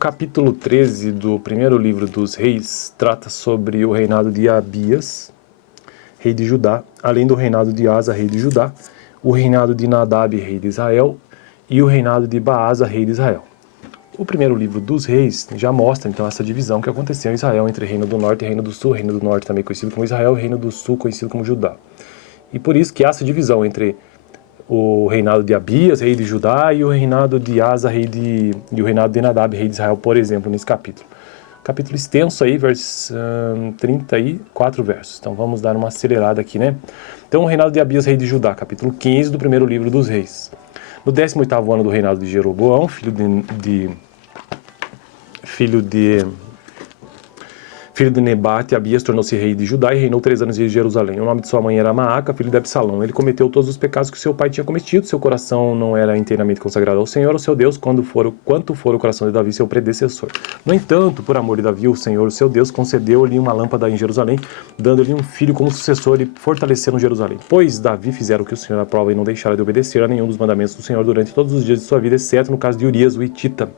capítulo 13 do primeiro livro dos Reis trata sobre o reinado de Abias, rei de Judá, além do reinado de Asa, rei de Judá, o reinado de Nadab, rei de Israel, e o reinado de Baasa, rei de Israel. O primeiro livro dos Reis já mostra então essa divisão que aconteceu em Israel entre Reino do Norte e Reino do Sul, Reino do Norte também conhecido como Israel, e Reino do Sul conhecido como Judá. E por isso que há essa divisão entre o reinado de Abias, rei de Judá, e o reinado de Asa, e o reinado de Nadab, rei de Israel, por exemplo, nesse capítulo. Capítulo extenso aí, 34 versos. Então vamos dar uma acelerada aqui, né? Então o reinado de Abias, rei de Judá, capítulo 15 do primeiro livro dos Reis. No 18º ano do reinado de Jeroboão, filho de Nebate, Abias tornou-se rei de Judá e reinou 3 anos em Jerusalém. O nome de sua mãe era Maaca, filho de Absalão. Ele cometeu todos os pecados que seu pai tinha cometido. Seu coração não era inteiramente consagrado ao Senhor, o seu Deus, quanto for o coração de Davi, seu predecessor. No entanto, por amor de Davi, o Senhor, o seu Deus, concedeu-lhe uma lâmpada em Jerusalém, dando-lhe um filho como sucessor e fortalecendo Jerusalém. Pois Davi fizera o que o Senhor aprova e não deixara de obedecer a nenhum dos mandamentos do Senhor durante todos os dias de sua vida, exceto no caso de Urias, o Hitita.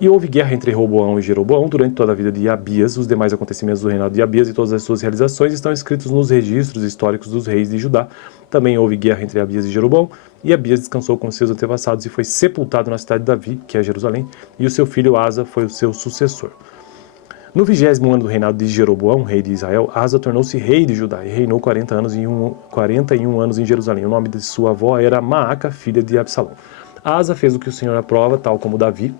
E houve guerra entre Roboão e Jeroboão durante toda a vida de Abias. Os demais acontecimentos do reinado de Abias e todas as suas realizações estão escritos nos registros históricos dos reis de Judá. Também houve guerra entre Abias e Jeroboão, e Abias descansou com seus antepassados e foi sepultado na cidade de Davi, que é Jerusalém, e o seu filho Asa foi o seu sucessor. No 20º ano do reinado de Jeroboão, rei de Israel, Asa tornou-se rei de Judá e reinou 41 anos em Jerusalém. O nome de sua avó era Maaca, filha de Absalão. Asa fez o que o Senhor aprova, tal como Davi,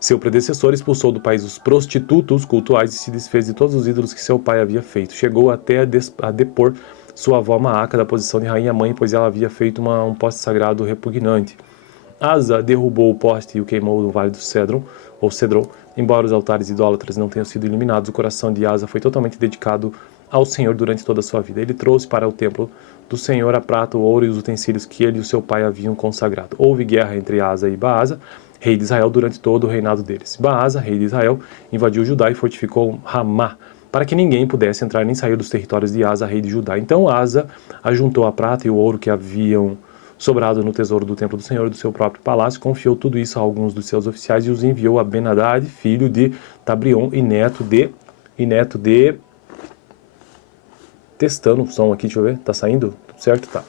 seu predecessor, expulsou do país os prostitutos cultuais e se desfez de todos os ídolos que seu pai havia feito. Chegou até a depor sua avó Maaca da posição de rainha-mãe, pois ela havia feito um poste sagrado repugnante. Asa derrubou o poste e o queimou no vale do Cedron. Embora os altares idólatras não tenham sido eliminados, o coração de Asa foi totalmente dedicado ao Senhor durante toda a sua vida. Ele trouxe para o templo do Senhor a prata, o ouro e os utensílios que ele e o seu pai haviam consagrado. Houve guerra entre Asa e Baasa, rei de Israel, durante todo o reinado deles. Baasa, rei de Israel, invadiu Judá e fortificou Ramá, para que ninguém pudesse entrar nem sair dos territórios de Asa, rei de Judá. Então Asa ajuntou a prata e o ouro que haviam sobrado no tesouro do templo do Senhor e do seu próprio palácio, confiou tudo isso a alguns dos seus oficiais e os enviou a Ben-Hadad, filho de Tabrion e neto de testando o som aqui, deixa eu ver, tá saindo? Tudo certo? Tá.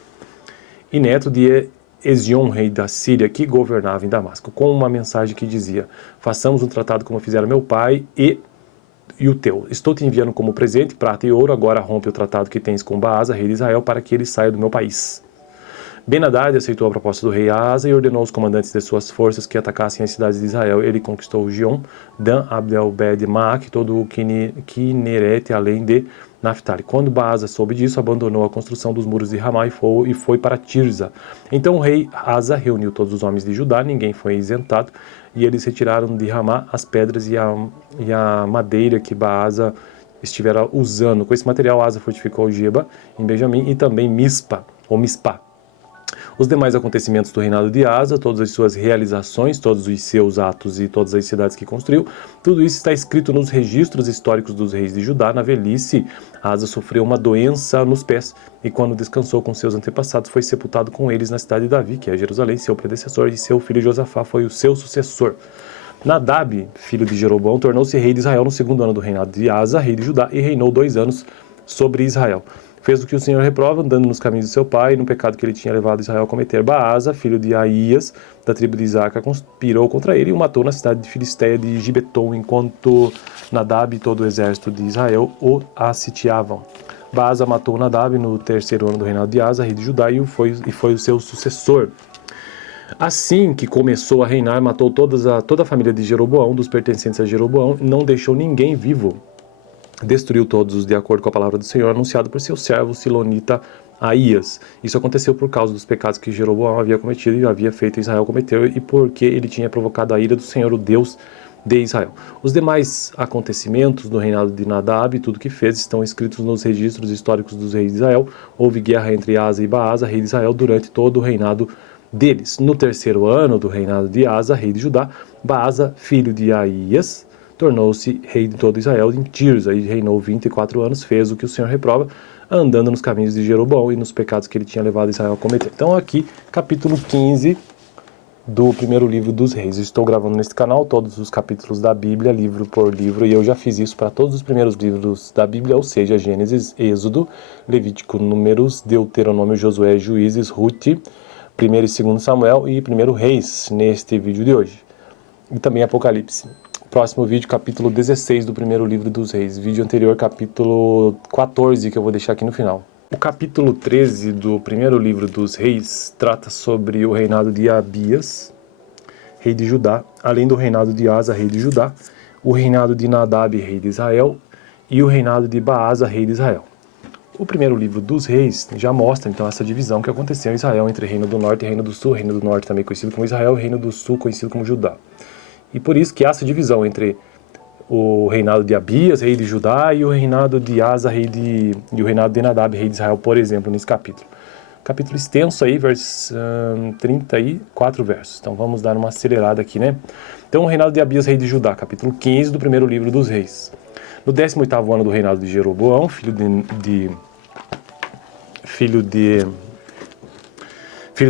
E neto de Ezion, rei da Síria, que governava em Damasco, com uma mensagem que dizia: façamos um tratado como fizeram meu pai e o teu. Estou te enviando como presente prata e ouro, agora rompe o tratado que tens com Baasa, rei de Israel, para que ele saia do meu país. Ben-Hadad aceitou a proposta do rei Asa e ordenou aos comandantes de suas forças que atacassem as cidades de Israel. Ele conquistou Gion, Dan, Abdel-Bed, Maac, todo o Kineret, além de Naftali. Quando Baasa soube disso, abandonou a construção dos muros de Ramá e foi para Tirza. Então o rei Asa reuniu todos os homens de Judá, ninguém foi isentado, e eles retiraram de Ramá as pedras e a madeira que Baasa estivera usando. Com esse material, Asa fortificou Geba, em Benjamim, e também Mispá. Os demais acontecimentos do reinado de Asa, todas as suas realizações, todos os seus atos e todas as cidades que construiu, tudo isso está escrito nos registros históricos dos reis de Judá. Na velhice, Asa sofreu uma doença nos pés e quando descansou com seus antepassados, foi sepultado com eles na cidade de Davi, que é Jerusalém, seu predecessor, e seu filho Josafá foi o seu sucessor. Nadab, filho de Jeroboão, tornou-se rei de Israel no 2º ano do reinado de Asa, rei de Judá, e reinou 2 anos sobre Israel. Fez o que o Senhor reprova, andando nos caminhos de seu pai, no pecado que ele tinha levado Israel a cometer. Baasa, filho de Aías, da tribo de Isaca, conspirou contra ele e o matou na cidade de Filisteia de Gibeton, enquanto Nadab e todo o exército de Israel o sitiavam. Baasa matou Nadab no 3º ano do reinado de Asa, rei de Judá, e foi o seu sucessor. Assim que começou a reinar, matou toda a família de Jeroboão, dos pertencentes a Jeroboão, e não deixou ninguém vivo. Destruiu todos de acordo com a palavra do Senhor, anunciado por seu servo silonita Aías. Isso aconteceu por causa dos pecados que Jeroboão havia cometido e havia feito Israel cometer, e porque ele tinha provocado a ira do Senhor, o Deus de Israel. Os demais acontecimentos do reinado de Nadab e tudo que fez estão escritos nos registros históricos dos reis de Israel. Houve guerra entre Asa e Baasa, rei de Israel, durante todo o reinado deles. No 3º ano do reinado de Asa, rei de Judá, Baasa, filho de Aías, tornou-se rei de todo Israel em Tirza e reinou 24 anos, fez o que o Senhor reprova, andando nos caminhos de Jeroboão e nos pecados que ele tinha levado Israel a cometer. Então aqui, capítulo 15 do primeiro livro dos Reis. Estou gravando neste canal todos os capítulos da Bíblia, livro por livro, e eu já fiz isso para todos os primeiros livros da Bíblia, ou seja, Gênesis, Êxodo, Levítico, Números, Deuteronômio, Josué, Juízes, Ruth, 1 e 2 Samuel e 1 Reis, neste vídeo de hoje. E também Apocalipse. Próximo vídeo, capítulo 16 do primeiro livro dos Reis. Vídeo anterior, capítulo 14, que eu vou deixar aqui no final. O capítulo 13 do primeiro livro dos Reis trata sobre o reinado de Abias, rei de Judá, além do reinado de Asa, rei de Judá, o reinado de Nadab, rei de Israel, e o reinado de Baasa, rei de Israel. O primeiro livro dos Reis já mostra, então, essa divisão que aconteceu em Israel entre Reino do Norte e Reino do Sul. Reino do Norte também conhecido como Israel, e Reino do Sul conhecido como Judá. E por isso que há essa divisão entre o reinado de Abias, rei de Judá, e o reinado de Asa, e o reinado de Nadab, rei de Israel, por exemplo, nesse capítulo. Capítulo extenso aí, 34 versos. Então vamos dar uma acelerada aqui, né? Então o reinado de Abias, rei de Judá, capítulo 15 do primeiro livro dos Reis. No 18º ano do reinado de Jeroboão, filho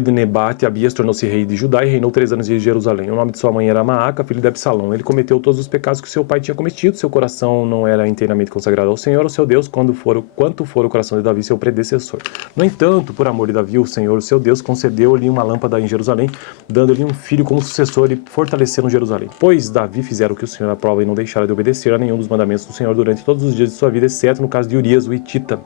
de Nebate, Abias tornou-se rei de Judá e reinou 3 anos em Jerusalém. O nome de sua mãe era Maaca, filho de Absalão. Ele cometeu todos os pecados que seu pai tinha cometido. Seu coração não era inteiramente consagrado ao Senhor, o seu Deus, quanto for o coração de Davi, seu predecessor. No entanto, por amor de Davi, o Senhor, o seu Deus, concedeu-lhe uma lâmpada em Jerusalém, dando-lhe um filho como sucessor e fortalecendo Jerusalém. Pois Davi fizera o que o Senhor aprova e não deixara de obedecer a nenhum dos mandamentos do Senhor durante todos os dias de sua vida, exceto no caso de Urias, o Hitita.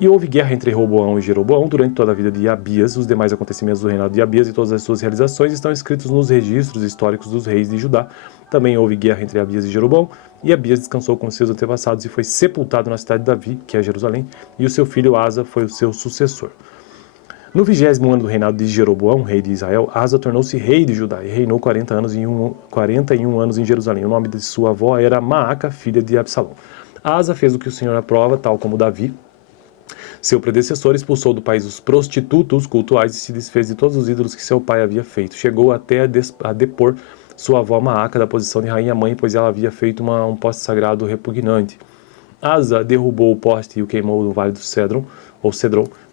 E houve guerra entre Roboão e Jeroboão durante toda a vida de Abias. Os demais acontecimentos do reinado de Abias e todas as suas realizações estão escritos nos registros históricos dos reis de Judá. Também houve guerra entre Abias e Jeroboão, e Abias descansou com seus antepassados e foi sepultado na cidade de Davi, que é Jerusalém, e o seu filho Asa foi o seu sucessor. No 20º ano do reinado de Jeroboão, rei de Israel, Asa tornou-se rei de Judá e reinou 41 anos em Jerusalém. O nome de sua avó era Maaca, filha de Absalão. Asa fez o que o Senhor aprova, tal como Davi, seu predecessor, expulsou do país os prostitutos cultuais e se desfez de todos os ídolos que seu pai havia feito. Chegou até a depor sua avó Maaca da posição de rainha-mãe, pois ela havia feito um poste sagrado repugnante. Asa derrubou o poste e o queimou no vale do Cedron.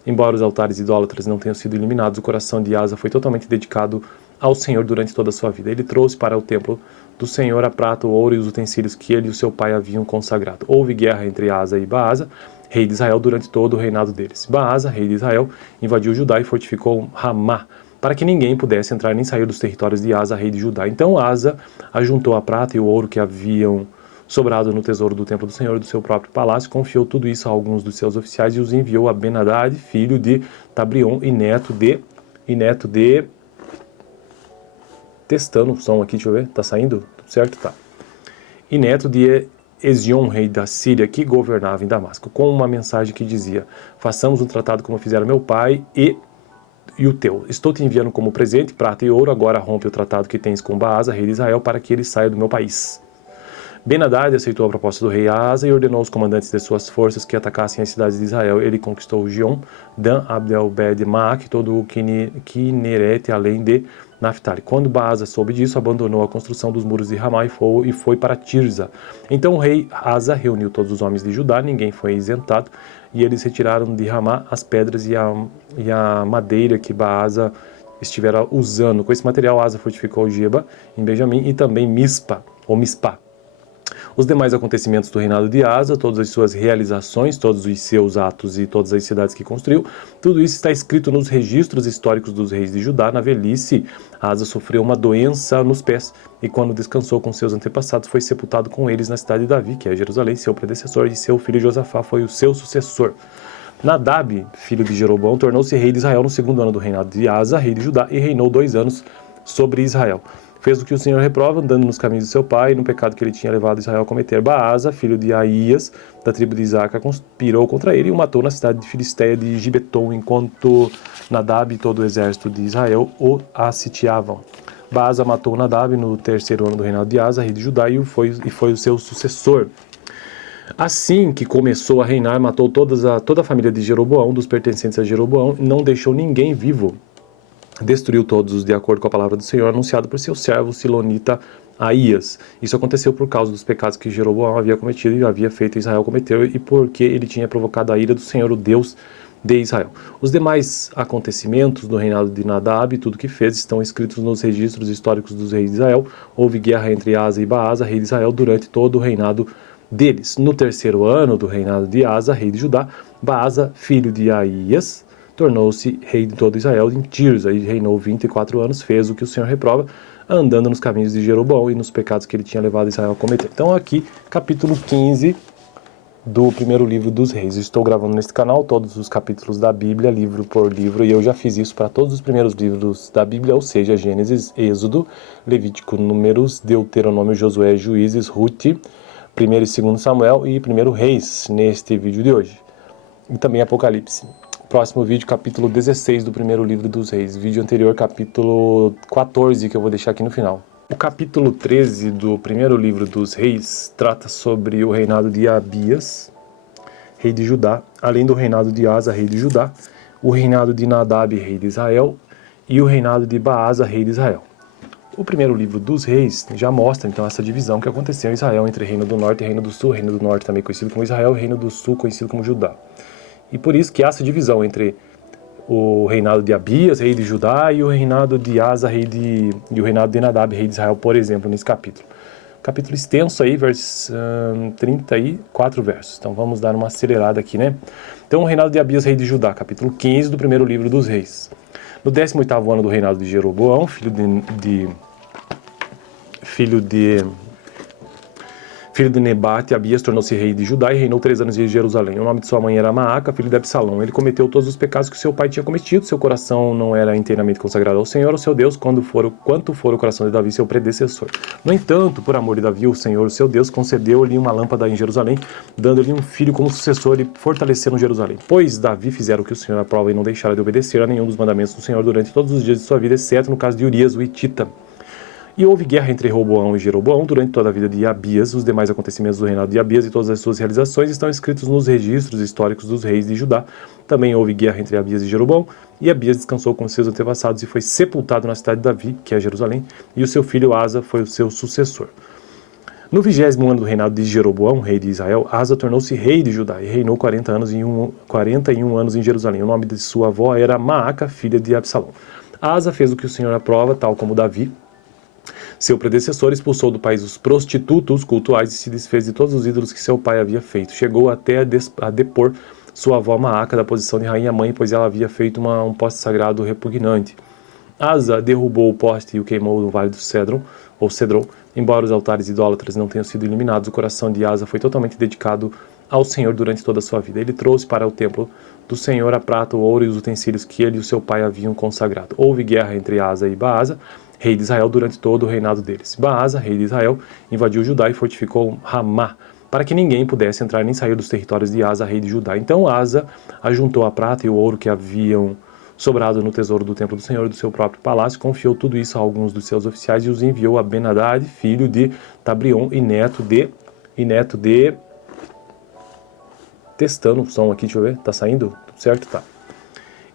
Embora os altares idólatras não tenham sido eliminados, o coração de Asa foi totalmente dedicado ao Senhor durante toda a sua vida. Ele trouxe para o templo do Senhor a prata, o ouro e os utensílios que ele e o seu pai haviam consagrado. Houve guerra entre Asa e Baasa, rei de Israel, durante todo o reinado deles. Baasa, rei de Israel, invadiu Judá e fortificou Ramá, para que ninguém pudesse entrar nem sair dos territórios de Asa, rei de Judá. Então Asa ajuntou a prata e o ouro que haviam sobrado no tesouro do templo do Senhor e do seu próprio palácio, confiou tudo isso a alguns dos seus oficiais e os enviou a Ben-Hadad, filho de Tabrion e neto de testando o som aqui, deixa eu ver, tá saindo? Tudo certo? Tá. E neto de Ezion, rei da Síria, que governava em Damasco, com uma mensagem que dizia: façamos um tratado como fizeram meu pai e o teu. Estou te enviando como presente prata e ouro, agora rompe o tratado que tens com Baasa, rei de Israel, para que ele saia do meu país. Ben-Hadad aceitou a proposta do rei Asa e ordenou aos comandantes de suas forças que atacassem as cidades de Israel. Ele conquistou Gion, Dan, Abdel-Bed, Maac, todo o Kineret, além de Naphtali. Quando Baasa soube disso, abandonou a construção dos muros de Ramá e foi para Tirza. Então o rei Asa reuniu todos os homens de Judá, ninguém foi isentado, e eles retiraram de Ramá as pedras e a madeira que Baasa estivera usando. Com esse material, Asa fortificou Geba, em Benjamim, e também Mispá. Os demais acontecimentos do reinado de Asa, todas as suas realizações, todos os seus atos e todas as cidades que construiu, tudo isso está escrito nos registros históricos dos reis de Judá. Na velhice, Asa sofreu uma doença nos pés e quando descansou com seus antepassados, foi sepultado com eles na cidade de Davi, que é Jerusalém, seu predecessor, e seu filho Josafá foi o seu sucessor. Nadab, filho de Jeroboão, tornou-se rei de Israel no 2º ano do reinado de Asa, rei de Judá, e reinou 2 anos sobre Israel. Fez o que o Senhor reprova, andando nos caminhos de seu pai, e no pecado que ele tinha levado Israel a cometer. Baasa, filho de Aías, da tribo de Isaca, conspirou contra ele e o matou na cidade de Filisteia de Gibeton, enquanto Nadab e todo o exército de Israel o sitiavam. Baasa matou Nadab no 3º ano do reinado de Asa, rei de Judá, e foi o seu sucessor. Assim que começou a reinar, matou toda a família de Jeroboão, dos pertencentes a Jeroboão, e não deixou ninguém vivo. Destruiu todos de acordo com a palavra do Senhor, anunciada por seu servo silonita Aías. Isso aconteceu por causa dos pecados que Jeroboão havia cometido e havia feito Israel cometer, e porque ele tinha provocado a ira do Senhor, o Deus de Israel. Os demais acontecimentos do reinado de Nadab e tudo que fez estão escritos nos registros históricos dos reis de Israel. Houve guerra entre Asa e Baasa, rei de Israel, durante todo o reinado deles. No terceiro ano do reinado de Asa, rei de Judá, Baasa, filho de Aías, tornou-se rei de todo Israel em Tirza, e reinou 24 anos, fez o que o Senhor reprova, andando nos caminhos de Jeroboão e nos pecados que ele tinha levado Israel a cometer. Então aqui, capítulo 15 do primeiro livro dos reis. Estou gravando neste canal todos os capítulos da Bíblia, livro por livro, e eu já fiz isso para todos os primeiros livros da Bíblia, ou seja, Gênesis, Êxodo, Levítico, Números, Deuteronômio, Josué, Juízes, Ruth, 1 e 2 Samuel e 1 Reis, neste vídeo de hoje. E também Apocalipse. Próximo vídeo, capítulo 16 do primeiro livro dos reis. Vídeo anterior, capítulo 14, que eu vou deixar aqui no final. O capítulo 13 do primeiro livro dos reis trata sobre o reinado de Abias, rei de Judá, além do reinado de Asa, rei de Judá, o reinado de Nadab, rei de Israel, e o reinado de Baasa, rei de Israel. O primeiro livro dos reis já mostra então essa divisão que aconteceu em Israel entre reino do norte e reino do sul, reino do norte também conhecido como Israel, e reino do sul conhecido como Judá. E por isso que há essa divisão entre o reinado de Abias, rei de Judá, e o reinado de Asa, e o reinado de Nadab, rei de Israel, por exemplo, nesse capítulo. Capítulo extenso aí, 34 versos. Então vamos dar uma acelerada aqui, né? Então o reinado de Abias, rei de Judá, capítulo 15 do primeiro livro dos reis. No 18º ano do reinado de Jeroboão, filho de Nebate, Abias tornou-se rei de Judá e reinou 3 anos em Jerusalém. O nome de sua mãe era Maaca, filho de Absalão. Ele cometeu todos os pecados que seu pai tinha cometido. Seu coração não era inteiramente consagrado ao Senhor, o seu Deus, quanto for o coração de Davi, seu predecessor. No entanto, por amor de Davi, o Senhor, o seu Deus, concedeu-lhe uma lâmpada em Jerusalém, dando-lhe um filho como sucessor e fortalecendo Jerusalém. Pois Davi fizera o que o Senhor aprova e não deixara de obedecer a nenhum dos mandamentos do Senhor durante todos os dias de sua vida, exceto no caso de Urias, o Hitita. E houve guerra entre Roboão e Jeroboão durante toda a vida de Abias. Os demais acontecimentos do reinado de Abias e todas as suas realizações estão escritos nos registros históricos dos reis de Judá. Também houve guerra entre Abias e Jeroboão, e Abias descansou com seus antepassados e foi sepultado na cidade de Davi, que é Jerusalém, e o seu filho Asa foi o seu sucessor. No 20º ano do reinado de Jeroboão, rei de Israel, Asa tornou-se rei de Judá e reinou 41 anos em Jerusalém. O nome de sua avó era Maaca, filha de Absalão. Asa fez o que o Senhor aprova, tal como Davi, seu predecessor, expulsou do país os prostitutos cultuais e se desfez de todos os ídolos que seu pai havia feito. Chegou até a depor sua avó Maaca da posição de rainha-mãe, pois ela havia feito um poste sagrado repugnante. Asa derrubou o poste e o queimou no vale do Cedron. Embora os altares idólatras não tenham sido eliminados, o coração de Asa foi totalmente dedicado ao Senhor durante toda a sua vida. Ele trouxe para o templo do Senhor a prata, o ouro e os utensílios que ele e o seu pai haviam consagrado. Houve guerra entre Asa e Baasa, rei de Israel, durante todo o reinado deles. Baasa, rei de Israel, invadiu Judá e fortificou Ramá, para que ninguém pudesse entrar nem sair dos territórios de Asa, rei de Judá. Então Asa ajuntou a prata e o ouro que haviam sobrado no tesouro do templo do Senhor e do seu próprio palácio, confiou tudo isso a alguns dos seus oficiais e os enviou a Ben-Hadad, filho de Tabrion e neto de testando o som aqui, deixa eu ver, tá saindo? Certo? Tá.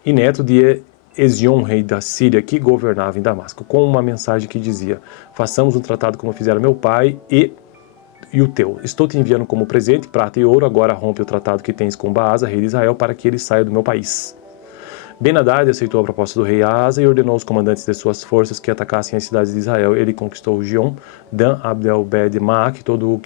E neto de Ezion, rei da Síria, que governava em Damasco, com uma mensagem que dizia: façamos um tratado como fizeram meu pai e o teu. Estou te enviando como presente prata e ouro, agora rompe o tratado que tens com Baasa, rei de Israel, para que ele saia do meu país. Ben-Hadad aceitou a proposta do rei Asa e ordenou aos comandantes de suas forças que atacassem as cidades de Israel. Ele conquistou Gion, Dan, Abdel-Bed, Maac, todo o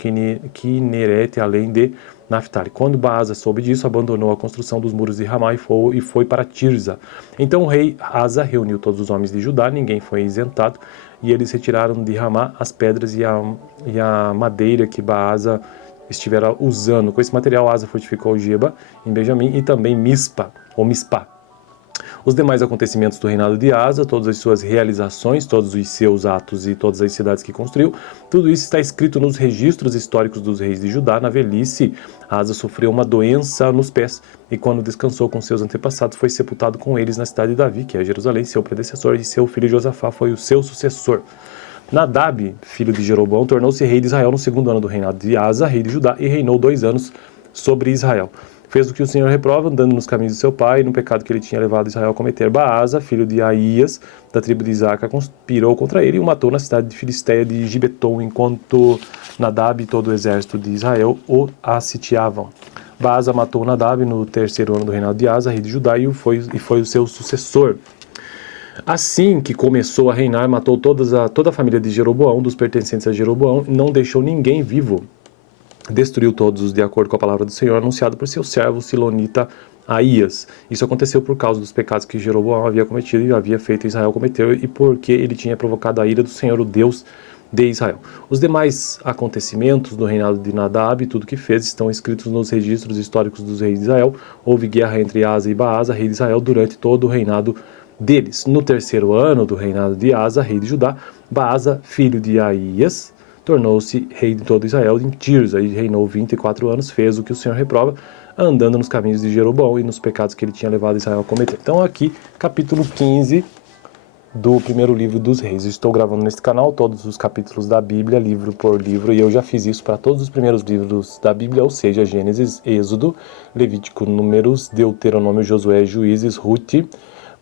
Kinnerete, além de Naphtali. Quando Baasa soube disso, abandonou a construção dos muros de Ramá e foi para Tirza. Então o rei Asa reuniu todos os homens de Judá, ninguém foi isentado, e eles retiraram de Ramá as pedras e a madeira que Baasa estivera usando. Com esse material, Asa fortificou Geba, em Benjamim, e também Mispá. Os demais acontecimentos do reinado de Asa, todas as suas realizações, todos os seus atos e todas as cidades que construiu, tudo isso está escrito nos registros históricos dos reis de Judá. Na velhice, Asa sofreu uma doença nos pés e quando descansou com seus antepassados, foi sepultado com eles na cidade de Davi, que é Jerusalém, seu predecessor, e seu filho Josafá foi o seu sucessor. Nadab, filho de Jeroboão, tornou-se rei de Israel no 2º ano do reinado de Asa, rei de Judá, e reinou 2 anos sobre Israel. Fez o que o Senhor reprova, andando nos caminhos de seu pai, no pecado que ele tinha levado Israel a cometer. Baasa, filho de Aías, da tribo de Isaca, conspirou contra ele e o matou na cidade de Filisteia de Gibeton, enquanto Nadab e todo o exército de Israel o assitiavam. Baasa matou Nadab no terceiro ano do reinado de Asa, rei de Judá, e foi o seu sucessor. Assim que começou a reinar, matou toda a família de Jeroboão, dos pertencentes a Jeroboão, não deixou ninguém vivo. Destruiu todos de acordo com a palavra do Senhor, anunciado por seu servo silonita Aías. Isso aconteceu por causa dos pecados que Jeroboão havia cometido e havia feito Israel cometer, e porque ele tinha provocado a ira do Senhor, o Deus de Israel. Os demais acontecimentos do reinado de Nadab e tudo que fez estão escritos nos registros históricos dos reis de Israel. Houve guerra entre Asa e Baasa, rei de Israel, durante todo o reinado deles. No terceiro ano do reinado de Asa, rei de Judá, Baasa, filho de Aías, tornou-se rei de todo Israel em Tirza, e reinou 24 anos, fez o que o Senhor reprova, andando nos caminhos de Jeroboão e nos pecados que ele tinha levado Israel a cometer. Então aqui, capítulo 15 do primeiro livro dos reis. Estou gravando neste canal todos os capítulos da Bíblia, livro por livro, e eu já fiz isso para todos os primeiros livros da Bíblia, ou seja, Gênesis, Êxodo, Levítico, Números, Deuteronômio, Josué, Juízes, Ruth, 1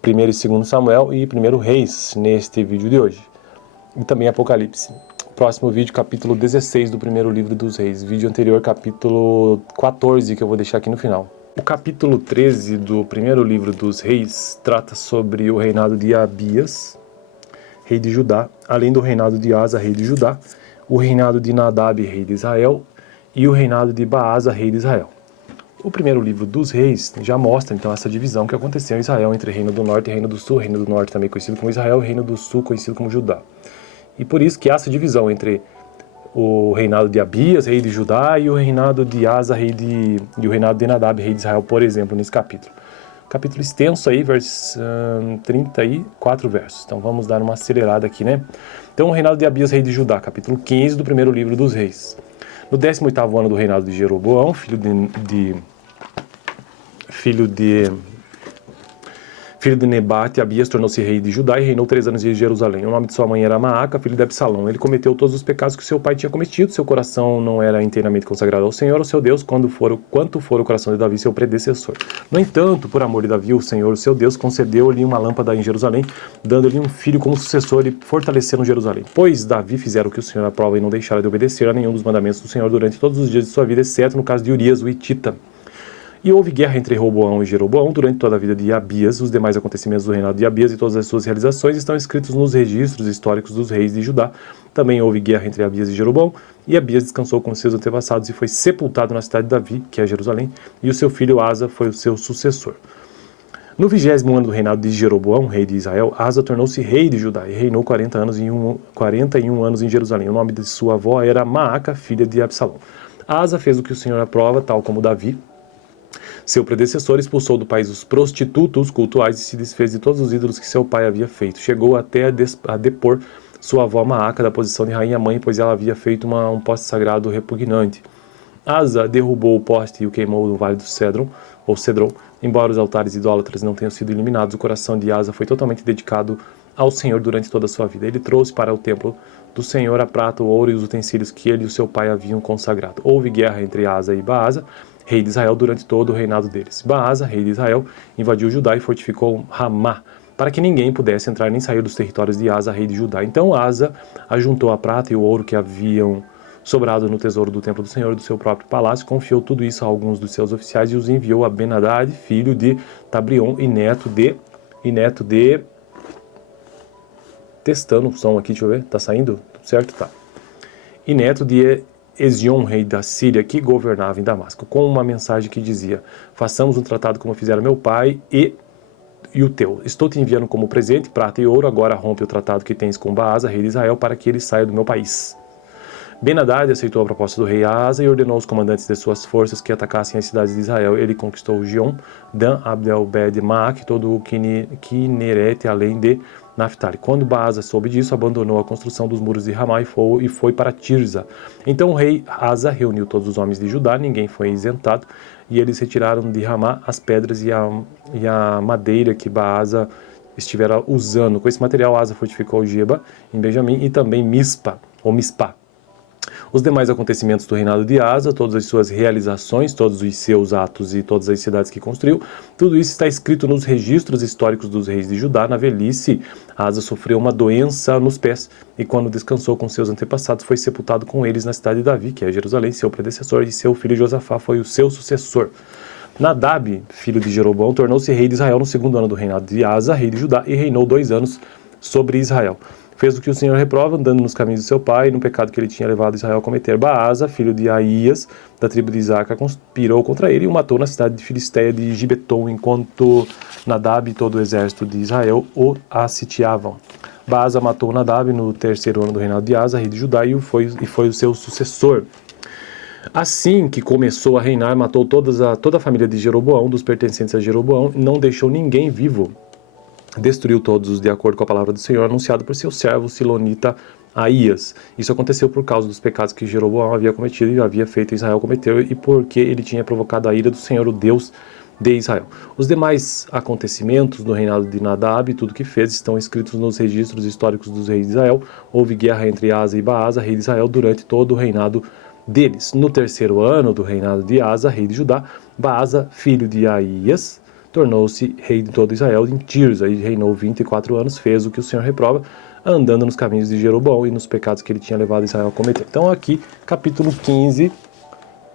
e 2 Samuel e 1 Reis, neste vídeo de hoje. E também Apocalipse. Próximo vídeo, capítulo 16 do primeiro livro dos reis. Vídeo anterior, capítulo 14, que eu vou deixar aqui no final. O capítulo 13 do primeiro livro dos reis trata sobre o reinado de Abias, rei de Judá, além do reinado de Asa, rei de Judá, o reinado de Nadab, rei de Israel, e o reinado de Baasa, rei de Israel. O primeiro livro dos reis já mostra então essa divisão que aconteceu em Israel entre reino do norte e reino do sul, reino do norte também conhecido como Israel, e reino do sul conhecido como Judá. E por isso que há essa divisão entre o reinado de Abias, rei de Judá, e o reinado de Asa, e o reinado de Nadab, rei de Israel, por exemplo, nesse capítulo. Capítulo extenso aí, 34 versos. Então vamos dar uma acelerada aqui, né? Então o reinado de Abias, rei de Judá, capítulo 15 do primeiro livro dos reis. No 18º ano do reinado de Jeroboão, filho de Nebate, Abias tornou-se rei de Judá e reinou 3 anos em Jerusalém. O nome de sua mãe era Maaca, filho de Absalão. Ele cometeu todos os pecados que seu pai tinha cometido. Seu coração não era inteiramente consagrado ao Senhor, o seu Deus, quanto for o coração de Davi, seu predecessor. No entanto, por amor de Davi, o Senhor, o seu Deus, concedeu-lhe uma lâmpada em Jerusalém, dando-lhe um filho como sucessor e fortalecendo Jerusalém. Pois Davi fizera o que o Senhor aprova e não deixara de obedecer a nenhum dos mandamentos do Senhor durante todos os dias de sua vida, exceto no caso de Urias, o Hitita. E houve guerra entre Roboão e Jeroboão durante toda a vida de Abias. Os demais acontecimentos do reinado de Abias e todas as suas realizações estão escritos nos registros históricos dos reis de Judá. Também houve guerra entre Abias e Jeroboão, e Abias descansou com seus antepassados e foi sepultado na cidade de Davi, que é Jerusalém, e o seu filho Asa foi o seu sucessor. No 20º ano do reinado de Jeroboão, rei de Israel, Asa tornou-se rei de Judá e reinou 41 anos em Jerusalém. O nome de sua avó era Maaca, filha de Absalão. Asa fez o que o Senhor aprova, tal como Davi, seu predecessor, expulsou do país os prostitutos cultuais e se desfez de todos os ídolos que seu pai havia feito. Chegou até a depor sua avó Maaca da posição de rainha-mãe, pois ela havia feito um poste sagrado repugnante. Asa derrubou o poste e o queimou no vale do Cedron. Embora os altares idólatras não tenham sido eliminados, o coração de Asa foi totalmente dedicado ao Senhor durante toda a sua vida. Ele trouxe para o templo do Senhor a prata, o ouro e os utensílios que ele e o seu pai haviam consagrado. Houve guerra entre Asa e Baasa, rei de Israel, durante todo o reinado deles. Baasa, rei de Israel, invadiu Judá e fortificou Ramá, para que ninguém pudesse entrar nem sair dos territórios de Asa, rei de Judá. Então Asa ajuntou a prata e o ouro que haviam sobrado no tesouro do templo do Senhor do seu próprio palácio, confiou tudo isso a alguns dos seus oficiais e os enviou a Ben-Hadad, filho de Tabrion e neto de testando o som aqui, deixa eu ver, tá saindo? Tudo certo? Tá. E neto de Ezion, rei da Síria, que governava em Damasco, com uma mensagem que dizia: façamos um tratado como fizeram meu pai e o teu. Estou te enviando como presente prata e ouro, agora rompe o tratado que tens com Baasa, rei de Israel, para que ele saia do meu país. Ben-Hadad aceitou a proposta do rei Asa e ordenou aos comandantes de suas forças que atacassem as cidades de Israel. Ele conquistou Gion, Dan, Abdel-Bed, Maac, todo o Quinerete, além de Naphtali. Quando Baasa soube disso, abandonou a construção dos muros de Ramá e foi para Tirza. Então o rei Asa reuniu todos os homens de Judá, ninguém foi isentado, e eles retiraram de Ramá as pedras e a madeira que Baasa estivera usando. Com esse material, Asa fortificou Geba, em Benjamim, e também Mispá. Os demais acontecimentos do reinado de Asa, todas as suas realizações, todos os seus atos e todas as cidades que construiu, tudo isso está escrito nos registros históricos dos reis de Judá. Na velhice, Asa sofreu uma doença nos pés e quando descansou com seus antepassados, foi sepultado com eles na cidade de Davi, que é Jerusalém, seu predecessor, e seu filho Josafá foi o seu sucessor. Nadab, filho de Jeroboão, tornou-se rei de Israel no segundo ano do reinado de Asa, rei de Judá, e reinou 2 anos sobre Israel. Fez o que o Senhor reprova, andando nos caminhos de seu pai, e no pecado que ele tinha levado Israel a cometer. Baasa, filho de Aías, da tribo de Isaca, conspirou contra ele e o matou na cidade de Filisteia de Gibeton, enquanto Nadab e todo o exército de Israel o sitiavam. Baasa matou Nadab no 3º ano do reinado de Asa, rei de Judá, e foi o seu sucessor. Assim que começou a reinar, matou toda a família de Jeroboão, dos pertencentes a Jeroboão, e não deixou ninguém vivo. Destruiu todos de acordo com a palavra do Senhor, anunciada por seu servo silonita Aías. Isso aconteceu por causa dos pecados que Jeroboão havia cometido e havia feito Israel cometer, e porque ele tinha provocado a ira do Senhor, o Deus de Israel. Os demais acontecimentos do reinado de Nadab e tudo que fez estão escritos nos registros históricos dos reis de Israel. Houve guerra entre Asa e Baasa, rei de Israel, durante todo o reinado deles. No 3º ano do reinado de Asa, rei de Judá, Baasa, filho de Aías, tornou-se rei de todo Israel em Tirza, e reinou 24 anos, fez o que o Senhor reprova, andando nos caminhos de Jeroboão e nos pecados que ele tinha levado Israel a cometer. Então aqui, capítulo 15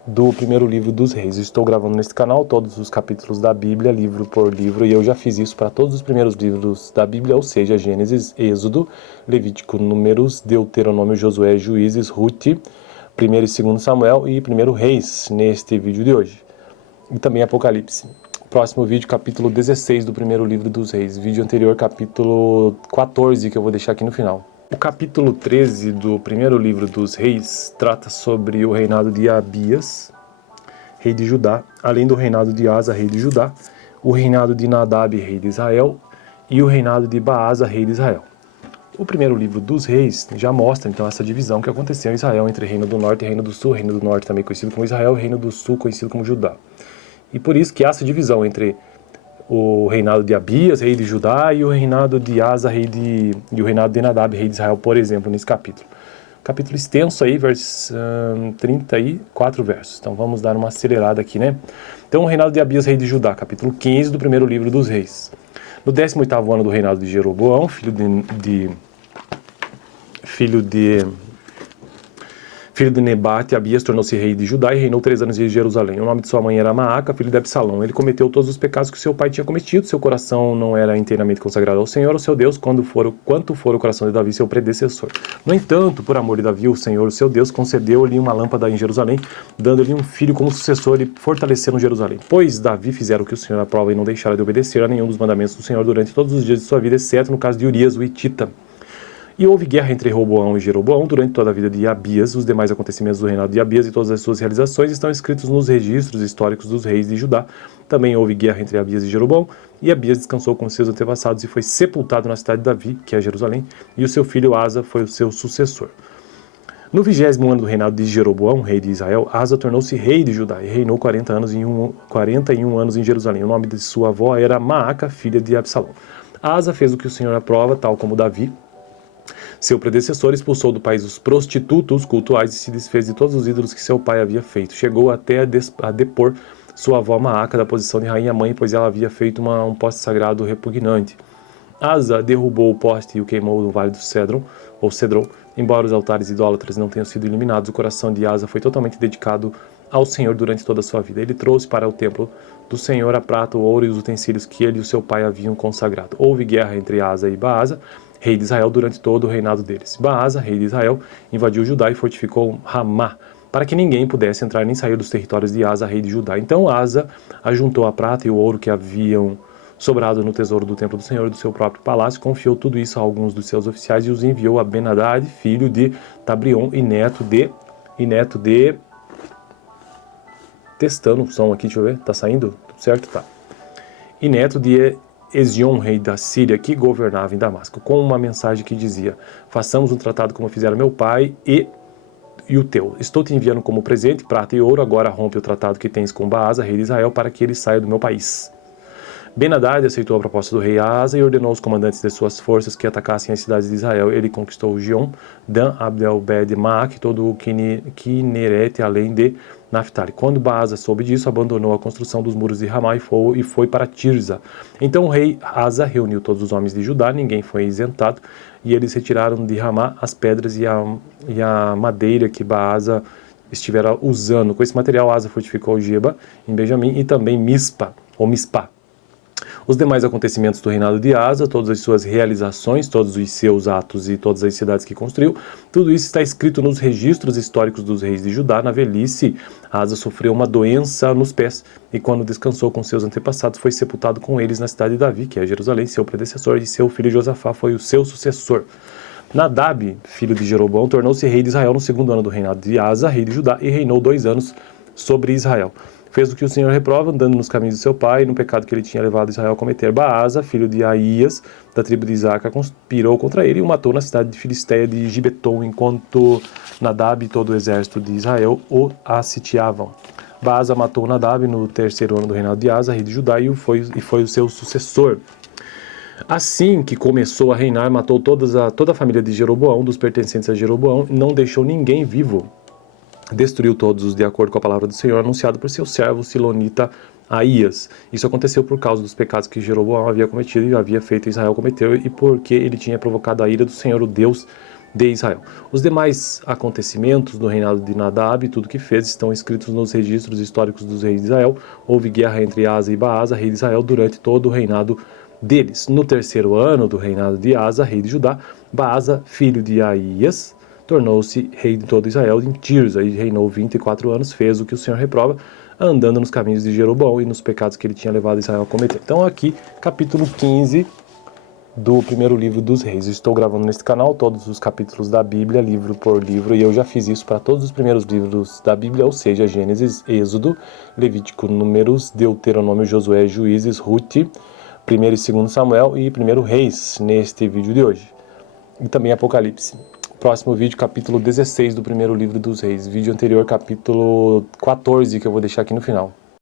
do primeiro livro dos reis. Estou gravando neste canal todos os capítulos da Bíblia, livro por livro, e eu já fiz isso para todos os primeiros livros da Bíblia, ou seja, Gênesis, Êxodo, Levítico, Números, Deuteronômio, Josué, Juízes, Ruth, 1 e 2 Samuel e 1 Reis, neste vídeo de hoje. E também Apocalipse. Próximo vídeo, capítulo 16 do primeiro livro dos reis. Vídeo anterior, capítulo 14, que eu vou deixar aqui no final. O capítulo 13 do primeiro livro dos reis trata sobre o reinado de Abias, rei de Judá, além do reinado de Asa, rei de Judá, o reinado de Nadab, rei de Israel, e o reinado de Baasa, rei de Israel. O primeiro livro dos reis já mostra, então, essa divisão que aconteceu em Israel entre reino do norte e reino do sul. Reino do norte também conhecido como Israel, reino do sul conhecido como Judá. E por isso que há essa divisão entre o reinado de Abias, rei de Judá, e o reinado de Asa, e o reinado de Nadab, rei de Israel, por exemplo, nesse capítulo. Capítulo extenso aí, 34 versos. Então vamos dar uma acelerada aqui, né? Então o reinado de Abias, rei de Judá, capítulo 15 do primeiro livro dos reis. No 18º ano do reinado de Jeroboão, filho de Nebate, Abias tornou-se rei de Judá e reinou 3 anos em Jerusalém. O nome de sua mãe era Maaca, filho de Absalão. Ele cometeu todos os pecados que seu pai tinha cometido. Seu coração não era inteiramente consagrado ao Senhor, o seu Deus, quanto for o coração de Davi, seu predecessor. No entanto, por amor de Davi, o Senhor, o seu Deus, concedeu-lhe uma lâmpada em Jerusalém, dando-lhe um filho como sucessor e fortalecendo Jerusalém. Pois Davi fizera o que o Senhor aprova e não deixara de obedecer a nenhum dos mandamentos do Senhor durante todos os dias de sua vida, exceto no caso de Urias, o Hitita. E houve guerra entre Roboão e Jeroboão durante toda a vida de Abias. Os demais acontecimentos do reinado de Abias e todas as suas realizações estão escritos nos registros históricos dos reis de Judá. Também houve guerra entre Abias e Jeroboão, e Abias descansou com seus antepassados e foi sepultado na cidade de Davi, que é Jerusalém, e o seu filho Asa foi o seu sucessor. No 20º ano do reinado de Jeroboão, rei de Israel, Asa tornou-se rei de Judá e reinou 41 anos em Jerusalém. O nome de sua avó era Maaca, filha de Absalão. Asa fez o que o Senhor aprova, tal como Davi, seu predecessor, expulsou do país os prostitutos cultuais e se desfez de todos os ídolos que seu pai havia feito. Chegou até a depor sua avó Maaca da posição de rainha-mãe, pois ela havia feito um poste sagrado repugnante. Asa derrubou o poste e o queimou no vale do Cedron. Embora os altares idólatras não tenham sido eliminados, o coração de Asa foi totalmente dedicado ao Senhor durante toda a sua vida. Ele trouxe para o templo do Senhor a prata, o ouro e os utensílios que ele e o seu pai haviam consagrado. Houve guerra entre Asa e Baasa, rei de Israel, durante todo o reinado deles. Baasa, rei de Israel, invadiu Judá e fortificou Ramá, para que ninguém pudesse entrar nem sair dos territórios de Asa, rei de Judá. Então Asa ajuntou a prata e o ouro que haviam sobrado no tesouro do templo do Senhor e do seu próprio palácio, confiou tudo isso a alguns dos seus oficiais e os enviou a Ben-Hadad, filho de Tabrion e neto de... Testando o som aqui, deixa eu ver, tá saindo? Tudo certo? Tá. E neto de Ezion, rei da Síria, que governava em Damasco, com uma mensagem que dizia: façamos um tratado como fizeram meu pai e o teu. Estou te enviando como presente prata e ouro, agora rompe o tratado que tens com Baasa, rei de Israel, para que ele saia do meu país. Ben-Hadad aceitou a proposta do rei Asa e ordenou aos comandantes de suas forças que atacassem as cidades de Israel. Ele conquistou Gion, Dan, Abdel-Bed, Maac, todo o Quinerete, além de Naphtali. Quando Baasa soube disso, abandonou a construção dos muros de Ramá e foi para Tirza. Então o rei Asa reuniu todos os homens de Judá, ninguém foi isentado, e eles retiraram de Ramá as pedras e a madeira que Baasa estivera usando. Com esse material, Asa fortificou Geba, em Benjamim, e também Mispá. Os demais acontecimentos do reinado de Asa, todas as suas realizações, todos os seus atos e todas as cidades que construiu, tudo isso está escrito nos registros históricos dos reis de Judá. Na velhice, Asa sofreu uma doença nos pés e quando descansou com seus antepassados, foi sepultado com eles na cidade de Davi, que é Jerusalém, seu predecessor, e seu filho Josafá foi o seu sucessor. Nadab, filho de Jeroboão, tornou-se rei de Israel no segundo ano do reinado de Asa, rei de Judá, e reinou 2 anos sobre Israel. Fez o que o Senhor reprova, andando nos caminhos de seu pai, e no pecado que ele tinha levado Israel a cometer. Baasa, filho de Aías, da tribo de Isaca, conspirou contra ele e o matou na cidade de Filisteia de Gibeton, enquanto Nadab e todo o exército de Israel o sitiavam. Baasa matou Nadab no 3º ano do reinado de Asa, rei de Judá, e foi o seu sucessor. Assim que começou a reinar, matou toda a família de Jeroboão, dos pertencentes a Jeroboão, e não deixou ninguém vivo. Destruiu todos de acordo com a palavra do Senhor, anunciado por seu servo silonita Aías. Isso aconteceu por causa dos pecados que Jeroboão havia cometido e havia feito Israel cometer, e porque ele tinha provocado a ira do Senhor, o Deus de Israel. Os demais acontecimentos do reinado de Nadab e tudo que fez estão escritos nos registros históricos dos reis de Israel. Houve guerra entre Asa e Baasa, rei de Israel, durante todo o reinado deles. No 3º ano do reinado de Asa, rei de Judá, Baasa, filho de Aías, tornou-se rei de todo Israel em Tirza, e reinou 24 anos, fez o que o Senhor reprova, andando nos caminhos de Jeroboão e nos pecados que ele tinha levado Israel a cometer. Então aqui, capítulo 15 do primeiro livro dos reis. Estou gravando neste canal todos os capítulos da Bíblia, livro por livro, e eu já fiz isso para todos os primeiros livros da Bíblia, ou seja, Gênesis, Êxodo, Levítico, Números, Deuteronômio, Josué, Juízes, Ruth, 1 e 2 Samuel e 1 Reis, neste vídeo de hoje. E também Apocalipse. Próximo vídeo, capítulo 16 do primeiro livro dos reis. Vídeo anterior, capítulo 14, que eu vou deixar aqui no final.